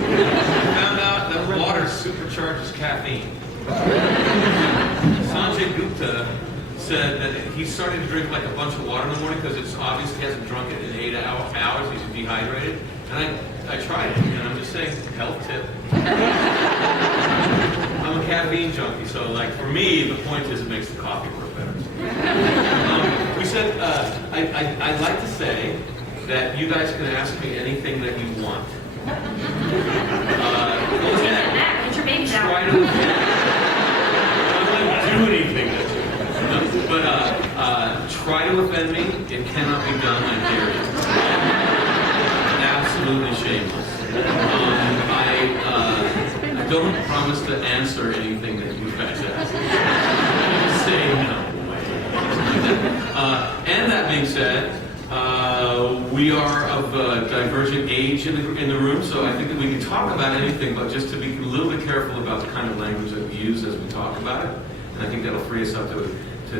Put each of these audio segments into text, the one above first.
found out that water supercharges caffeine. Sanjay Gupta said that he's starting to drink like a bunch of water in the morning because it's obvious he hasn't drunk it in 8 hours. He's dehydrated. And I tried it, and I'm just saying, health tip. I'm a caffeine junkie, so like for me, the point is it makes the coffee work better. We said, I'd like to say that you guys can ask me anything that you want. Go ahead. It's your baby shower. Try to do anything that you want. But try to offend me. It cannot be done, I dare you. Absolutely shameless. I don't promise to answer anything that you guys ask. Say no. And that being said, we are of divergent age in the room, so I think that we can talk about anything, but just to be a little bit careful about the kind of language that we use as we talk about it. And I think that'll free us up to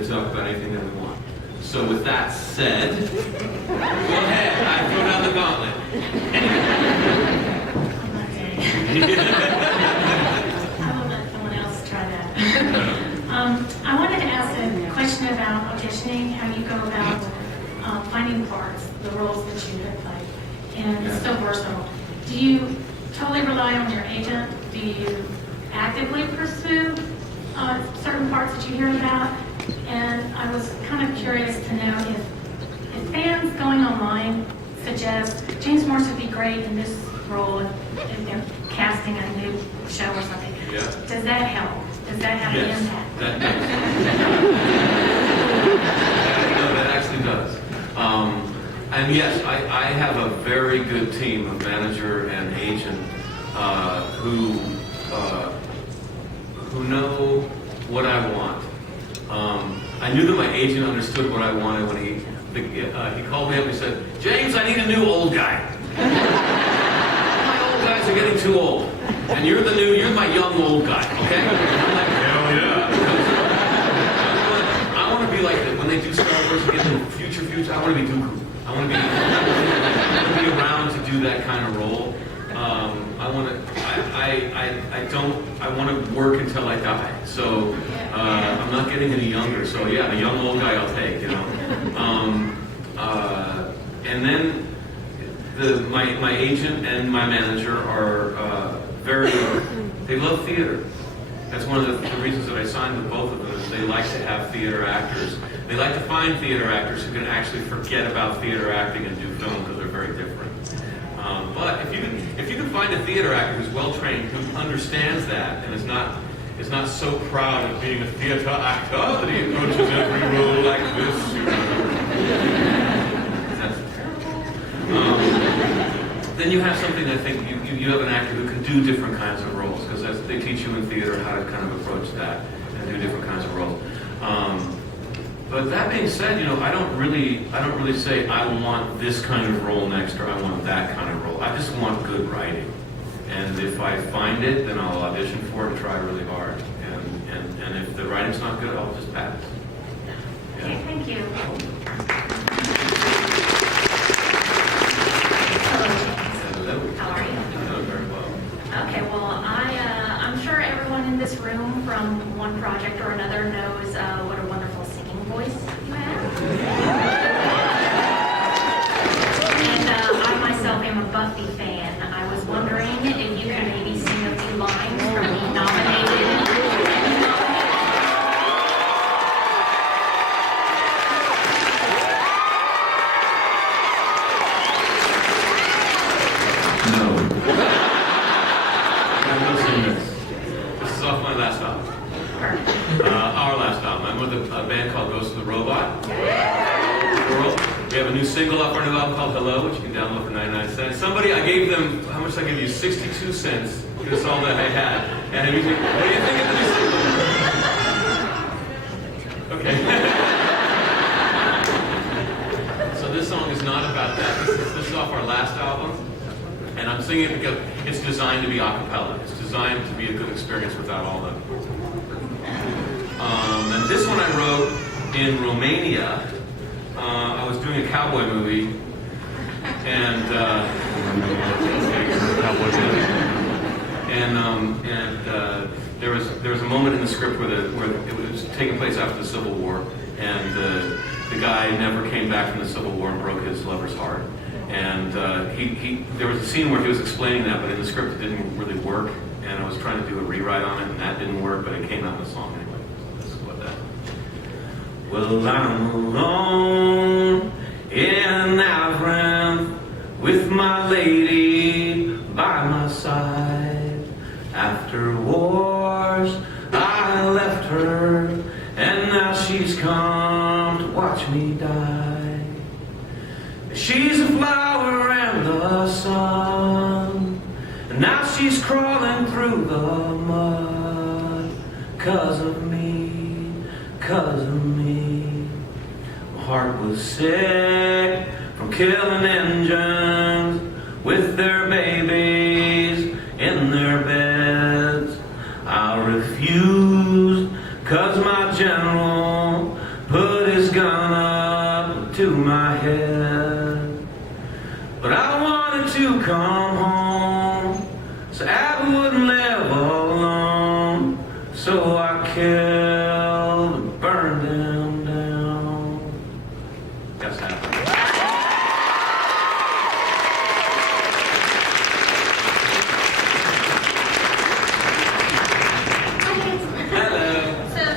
talk about anything that we want. So with that said, go ahead, I throw down the gauntlet. I will let someone else try that. I wanted to ask a question about auditioning, how you go about finding parts, the roles that you have played, and it's so versatile. Do you totally rely on your agent? Do you actively pursue certain parts that you hear about? And I was kind of curious to know if fans going online suggest James Morse would be great in this role if they're casting a new show or something. Yeah. Does that help? Does that have Yes, an impact? That does. No, that actually does. And yes, I have a very good team of manager and agent who know what I want. I knew that my agent understood what I wanted when he called me up and he said, "James, I need a new old guy. My old guys are getting too old, and you're my young old guy, okay?" I'm like, hell yeah. I want to be like that when they do Star Wars and get into future. I want to be Dooku. I want to be around to do that kind of role. I want to work until I die. So I'm not getting any younger. So yeah, a young old guy I'll take, you know. And then my agent and my manager are they love theater. That's one of the reasons that I signed with both of them. Is they like to have theater actors. They like to find theater actors who can actually forget about theater acting and do film because they're very different. But if you can find a theater actor who's well trained, who understands that, and is not so proud of being a theater actor that he approaches every role like this, that's terrible. Then you have something. I think you have an actor who can do different kinds of roles because they teach you in theater how to kind of approach that and do different kinds of roles. But that being said, you know, I don't really say I want this kind of role next or I want that kind of role. I just want good writing, and if I find it, then I'll audition for it and try really hard. And if the writing's not good, I'll just pass. Yeah. Okay, thank you. Hello. How are you? I'm doing very well. Okay, well, I'm sure everyone in this room from one project or another knows what a wonderful singing voice you have. And I myself am a Buffy fan. I was wondering if you could maybe sing a few lines from the nominated. Our last album. I'm with a band called Ghost of the Robot. World. We have a new single off our new album called Hello, which you can download for 99 cents. Somebody, I gave them, how much did I give you? 62 cents. That's all that I had. And what do you think of the new single? Okay. So this song is not about that. This is off our last album. And I'm singing it because it's designed to be a cappella. It's designed to be a good experience without all the... and this one I wrote in Romania. I was doing a cowboy movie, and There was a moment in the script where it was taking place after the Civil War, and the guy never came back from the Civil War and broke his lover's heart. And there was a scene where he was explaining that, but in the script it didn't really work. And I was trying to do a rewrite on it, and that didn't work, but it came out in the song anyway. So this is what that. Well, I'm alone in Labyrinth with my lady by my side. After wars, I left her, and now she's come to watch me die. She's a flower in the sun, and now she's crawling through the mud. 'Cause of me, 'cause of me. My heart was sick from killing engines with their babies in their beds. I refused 'cause my general put his gun up to my head. But I wanted to come home so Abby wouldn't live alone. So I killed and burned him down. That's happening.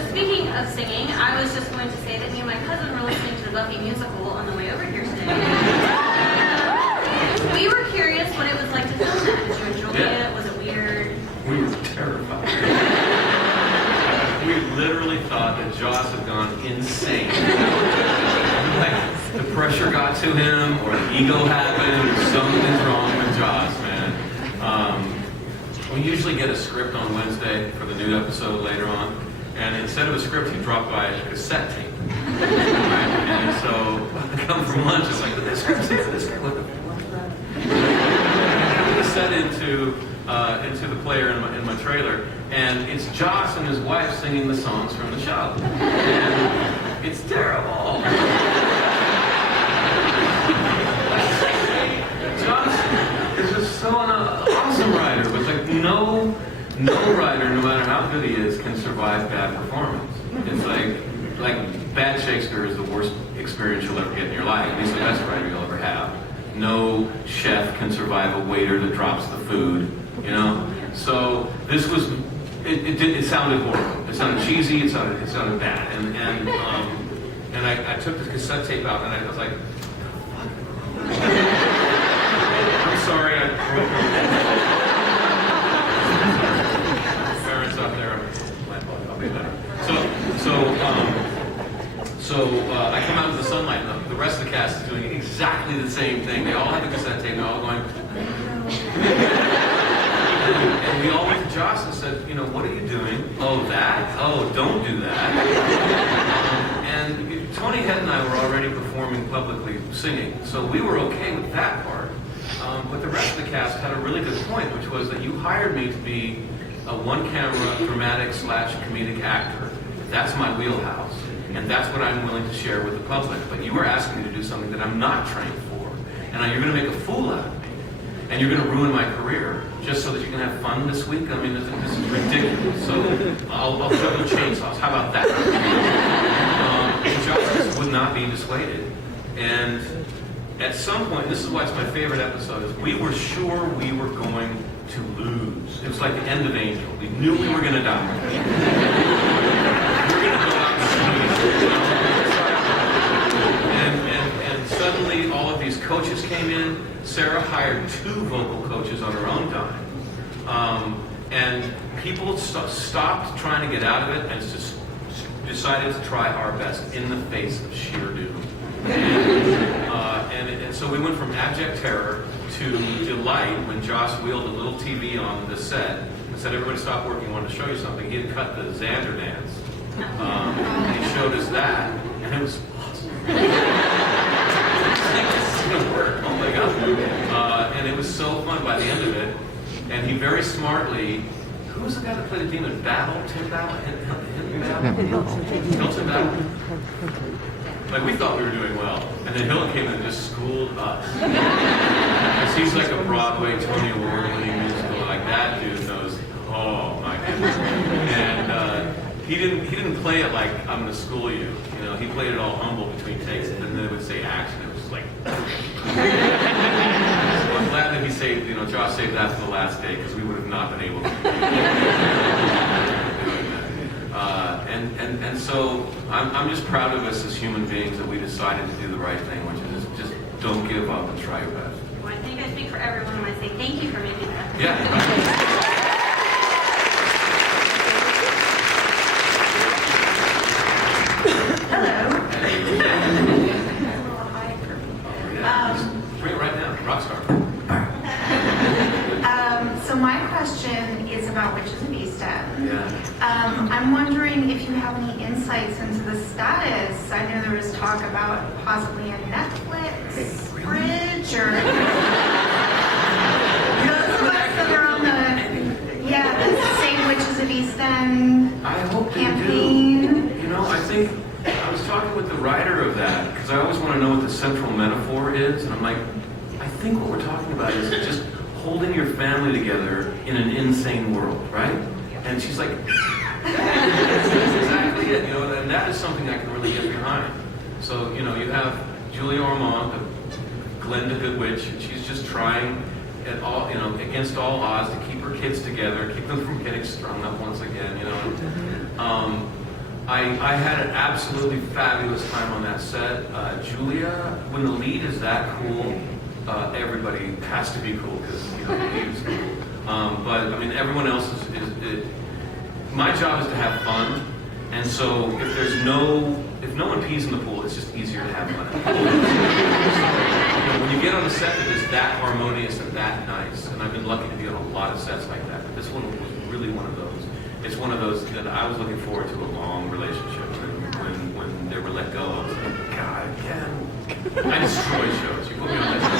Speaking of singing, I was just going to say that me and my cousin were listening to the Buffy musical on the way over here today. We were curious what it was like to film that. Did you enjoy it? Was it weird? We were terrified. We literally thought that Joss had gone insane. Like, the pressure got to him, or the ego happened, or something's wrong with Joss, man. We usually get a script on Wednesday for the new episode later on. And instead of a script, he dropped by a cassette tape. Right? And so I come from lunch, I'm like, this script's here, this script, what the fuck? I put a cassette into the player in my trailer, and it's Joss and his wife singing the songs from the show. And it's terrible. Joss is just so an awesome writer, but like no writer, no matter how good he is, can survive bad performance. It's like bad Shakespeare is the worst experience you'll ever get in your life, and he's the best writer you'll ever have. No chef can survive a waiter that drops the food, you know? So this was, it sounded horrible. It sounded cheesy, it sounded bad. And I took the cassette tape out and I was like, I'm sorry, parents out there, I'll be better. So I come out into the sunlight, and the rest of the cast is doing exactly the same thing. They all have the cassette tape, and they're all going. And we all went to Joss and said, you know, what are you doing? Oh, that? Oh, don't do that. And Tony Head and I were already performing publicly singing, so we were okay with that part. But the rest of the cast had a really good point, which was that you hired me to be a one-camera dramatic / comedic actor. That's my wheelhouse, and that's what I'm willing to share with the public. But you are asking me to do something that I'm not trained for, and you're going to make a fool out of me, and you're going to ruin my career just so that you can have fun this week. I mean, this is ridiculous. So I'll throw the chainsaws. How about that? Justice would not be dissuaded, and at some point, this is why it's my favorite episode, is we were sure we were going to lose. It was like the end of Angel. We knew we were going to die. We were going to go out and suddenly all of these coaches came in. Sarah hired 2 vocal coaches on her own dime. And people stopped trying to get out of it and just decided to try our best in the face of sheer doom. And so we went from abject terror to delight when Joss wheeled a little TV on the set and said, everybody stop working, I wanted to show you something. He had cut the Xander dance. And he showed us that, and it was awesome. This is going to work, oh my God. And it was so fun by the end of it. And he very smartly, who was the guy that played the demon? Tim Battle? Hilton Battle? Like, we thought we were doing well. And then Hilton came in and just schooled us. Because he's like a Broadway Tony Award winning musical. Like, that dude knows oh my goodness. And he didn't play it like I'm going to school you. You know, he played it all humble between takes, and then they would say action. It was just like. So I'm glad that he saved, Josh saved that for the last day because we would have not been able to. And so I'm just proud of us as human beings that we decided to do the right thing, which is just don't give up and try your best. Well, I think I speak for everyone when I say thank you for making that. Yeah. Hello. Bring it right now, Rockstar. So my question is about Witches of East End. Yeah. I'm wondering if you have any insights into the status. I know there was talk about possibly a Netflix bridge or those of us that are on the Save Witches of East End I hope they campaign. do. I think I was talking with the writer of that because I always want to know what the central metaphor is, and I'm like, I think what we're talking about is just holding your family together in an insane world, right? And she's like, that's exactly it, and that is something I can really get behind. So, you have Julia Ormond, Glenda Goodwitch, and she's just trying at all, against all odds to keep her kids together, keep them from getting strung up once again, I had an absolutely fabulous time on that set. Julia, when the lead is that cool, everybody has to be cool because the lead is cool. But I mean, everyone else is. My job is to have fun, and so if no one pees in the pool, it's just easier to have fun. When you get on a set that is that harmonious and that nice, and I've been lucky to be on a lot of sets like that, but this one was really one of those. It's one of those that I was looking forward to a long relationship. When they were let go, I was like, God, again. I destroy shows. You put me on that show.